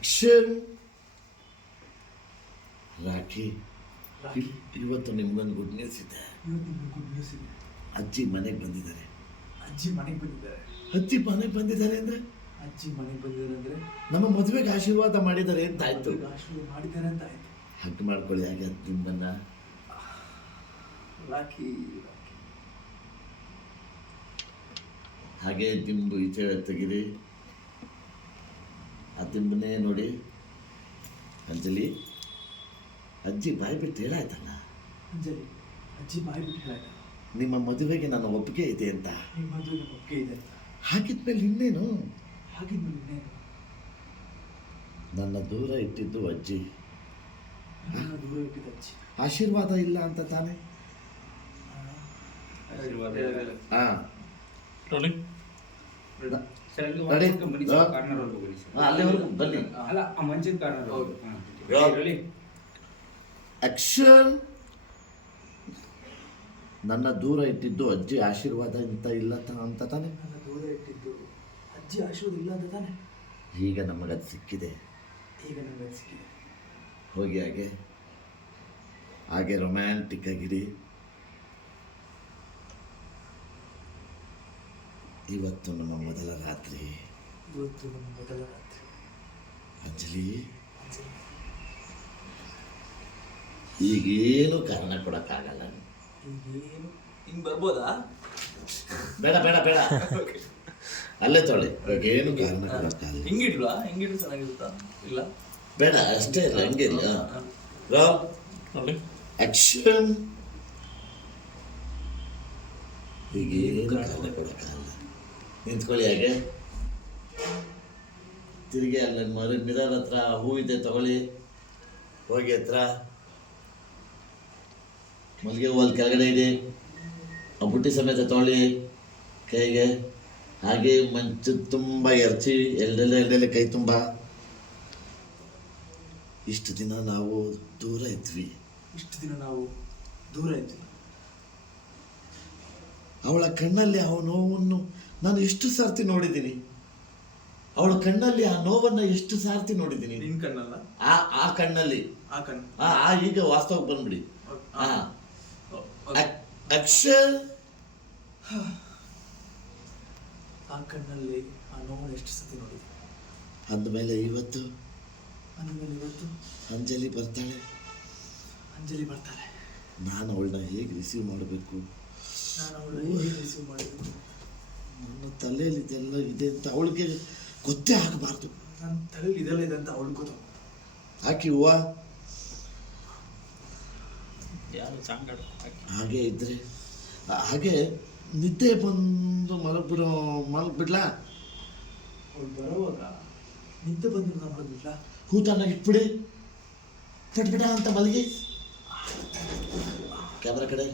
Action. Rakhi, rakhi, ಇವತ್ತು ನಿಮ್ಗೊಂದು good news ಇದೆ. ಇವತ್ತು ನಿಮ್ಗೆ ಗುಡ್ ನ್ಯೂಸ್ ಇದೆ. ಅಜ್ಜಿ ಮನೆಗೆ ಬಂದಿದ್ದಾರೆ. ಅಜ್ಜಿ ಮನೆಗೆ ಬಂದಿದ್ದಾರೆ. ಅಜ್ಜಿ ಮನೆಗೆ ಬಂದಿದ್ದಾರೆ ಅಂದ್ರೆ ಅಜ್ಜಿ ಮನೆಗೆ ಬಂದಿದ್ದಾರೆ ಅಂದ್ರೆ ನಮ್ಮ ಮದುವೆಗೆ ಆಶೀರ್ವಾದ ಮಾಡಿದ್ದಾರೆ ಅಂತ ಆಯ್ತು. ಆಶೀರ್ವಾದ ಮಾಡಿದ್ದಾರೆ ಅಂತ ಆಯ್ತು. ಹಗ್ ಮಾಡ್ಕೊಳ್ಳಿ ಹಾಗೆ ನಿಮ್ಮನ್ನ. ರಾಖಿ, ಹಾಗೆ ದಿಂಬು ಈಚೆ ತೆಗೀರಿ. ಆ ದಿಂಬನ್ನೇ ನೋಡಿ. ಅಂಜಲಿ, ಅಜ್ಜಿ ಬಾಯಿ ಬಿಟ್ಟು ಹೇಳಾಯ್ತಲ್ಲ, ಅಂಜಲಿ, ಅಜ್ಜಿ ಬಾಯಿ ಬಿಟ್ಟು ಹೇಳಾಯ್ತಲ್ಲ, ನಿಮ್ಮ ಮದುವೆಗೆ ನನ್ನ ಒಪ್ಪಿಗೆ ಇದೆ ಅಂತ. ನಿಮ್ಮ ಮದುವೆಗೆ ಒಪ್ಪಿಗೆ ಇದೆ ಅಂತ. ಹಾಗಿದ್ಮೇಲೆ ಇನ್ನೇನು? ಹಾಗಿದ್ಮೇಲೆ ಇನ್ನೇನು? ನನ್ನ ದೂರ ಇಟ್ಟಿದ್ದು ಅಜ್ಜಿ, ನನ್ನ ದೂರ ಇಟ್ಟಿದ್ದು ಅಜ್ಜಿ. ಆಶೀರ್ವಾದ ಇಲ್ಲ ಅಂತ ತಾನೆ? ಹಾ ಅಲ್ಲಿವರೆಗೂ ಬನ್ನಿ. ಆಕ್ಷನ್. ನನ್ನ ದೂರ ಇಟ್ಟಿದ್ದು ಅಜ್ಜಿ ಆಶೀರ್ವಾದ ಅಂತ ಇಲ್ಲ ಅಂತ ತಾನೆ? ನನ್ನ ದೂರ ಇಟ್ಟಿದ್ದು ಅಜ್ಜಿ ಆಶೀರ್ವಾದ ಇಲ್ಲ ಅಂತ ತಾನೆ? ಈಗ ನಮಗದು ಸಿಕ್ಕಿದೆ. ಈಗ ನಮಗೆ ಅದು ಸಿಕ್ಕಿದೆ. ಹೋಗಿ ಹಾಗೆ ಹಾಗೆ ರೊಮ್ಯಾಂಟಿಕ್ ಆಗಿರಿ. ಇವತ್ತು ನಮ್ಮ ಮೊದಲ ರಾತ್ರಿ. ಇವತ್ತು ನಮ್ಮ ಮೊದಲ ರಾತ್ರಿ. ಅಂಜಲಿ, ಅಂಜಲಿ, ಈಗೇನು ಕಾರಣ ಕೊಡಕ್ಕಾಗಲ್ಲ. ಈಗೇನು ಹಿಂಗೆ ಬರ್ಬೋದಾ? ಬೇಡ ಬೇಡ ಬೇಡ, ಅಲ್ಲೇ ತೊಳೆ. ಈಗೇನು ಕಾರಣ ಕೊಡಕ್ಕಾಗಲ್ಲ. ಹಿಂಗಿಡ್ವಾ? ಹಿಂಗಿಡ್ರು ಚೆನ್ನಾಗಿರುತ್ತಾ? ಇಲ್ಲ ಬೇಡ, ಅಷ್ಟೇ ಇಲ್ಲ, ಹಂಗೆ ಇಲ್ಲ. ಆಕ್ಷನ್. ಈಗೇನು ಕಾರಣ ಕೊಡಕ್ಕಾಗಲ್ಲ. ನಿಂತ್ಕೊಳ್ಳಿ ಹಾಗೆ. ತಿರುಗಿ ಅಲ್ಲ ಮಿರರ್ ಹತ್ರ ಹೂವಿದೆ, ತಗೊಳ್ಳಿ. ಹೋಗಿ ಹತ್ರ ಮಲ್ಲಿಗೆ ಹೂವಲ್ಲಿ ಕೆಳಗಡೆ ಇಡಿ. ಆ ಬುಟ್ಟಿ ಸಮೇತ ತಗೊಳ್ಳಿ ಕೈಗೆ. ಹಾಗೆ ಮಂಚು ತುಂಬ ಎರಚಿ, ಎಲ್ಡೆಲೆ ಕೈ ತುಂಬ. ಇಷ್ಟು ದಿನ ನಾವು ದೂರ ಇದ್ವಿ. ಇಷ್ಟು ದಿನ ನಾವು ದೂರ ಇದ್ವಿ. ಅವಳ ಕಣ್ಣಲ್ಲಿ ಆ ನೋವನ್ನು ನಾನು ಎಷ್ಟು ಸಾರ್ತಿ ನೋಡಿದ್ದೀನಿ. ಅವಳ ಕಣ್ಣಲ್ಲಿ ಆ ನೋವನ್ನು ಎಷ್ಟು ಸಾರ್ತಿ ನೋಡಿದ್ದೀನಿ. ನಿನ್ ಕಣ್ಣಲ್ಲ, ಆ ಕಣ್ಣಲ್ಲಿ. ಆ ಕಣ್ಣು. ಈಗ ವಾಸ್ತವಕ್ಕೆ ಬಂದ್ಬಿಡಿ. ಆ ಅಕ್ಷರ್. ಆ ಕಣ್ಣಲ್ಲಿ ಆ ನೋವನ್ನು ಎಷ್ಟು ಸತಿ ನೋಡಿದೆ. ಅಂದಮೇಲೆ ಇವತ್ತು ಅಂಜಲಿ ಬರ್ತಾಳೆ. ಅಂಜಲಿ ಬರ್ತಾಳೆ. ನಾನು ಅವಳನ್ನ ಹೇಗೆ ರಿಸೀವ್ ಮಾಡಬೇಕು? ನಾನು ಅವಳನ್ನ ಹೇಗೆ ರಿಸೀವ್ ಮಾಡಬೇಕು? ನನ್ನ ತಲೆಯಲ್ಲಿ ಇದೆಲ್ಲ ಇದೆ ಅಂತ ಅವಳಿಗೆ ಗೊತ್ತೇ ಆಗಬಾರ್ದು. ನನ್ನ ತಲೆಯಲ್ಲಿ ಇದೆಲ್ಲ ಇದೆ ಅಂತ ಅವಳಿಗೆ ಗೊತ್ತು. ಹಾಕಿ ಹೂವ. ಹಾಗೆ ಇದ್ರೆ ಹಾಗೆ ನಿದ್ದೆ ಬಂದು ಮಲಗ್ಬಿಡ್ಲಾ? ಅವಳು ಬರೋವಾಗ ನಿದ್ದೆ ಬಂದು ನಾನು ಮಲಗ್ಬಿಡ್ಲಾ? ಹೂ ತನ್ನಾಗಿ ಇಟ್ಬಿಡಿ. ಪಟ್ಬಿಡ ಅಂತ ಮಲಗಿ. ಕ್ಯಾಮ್ರಾ ಕಡೆ.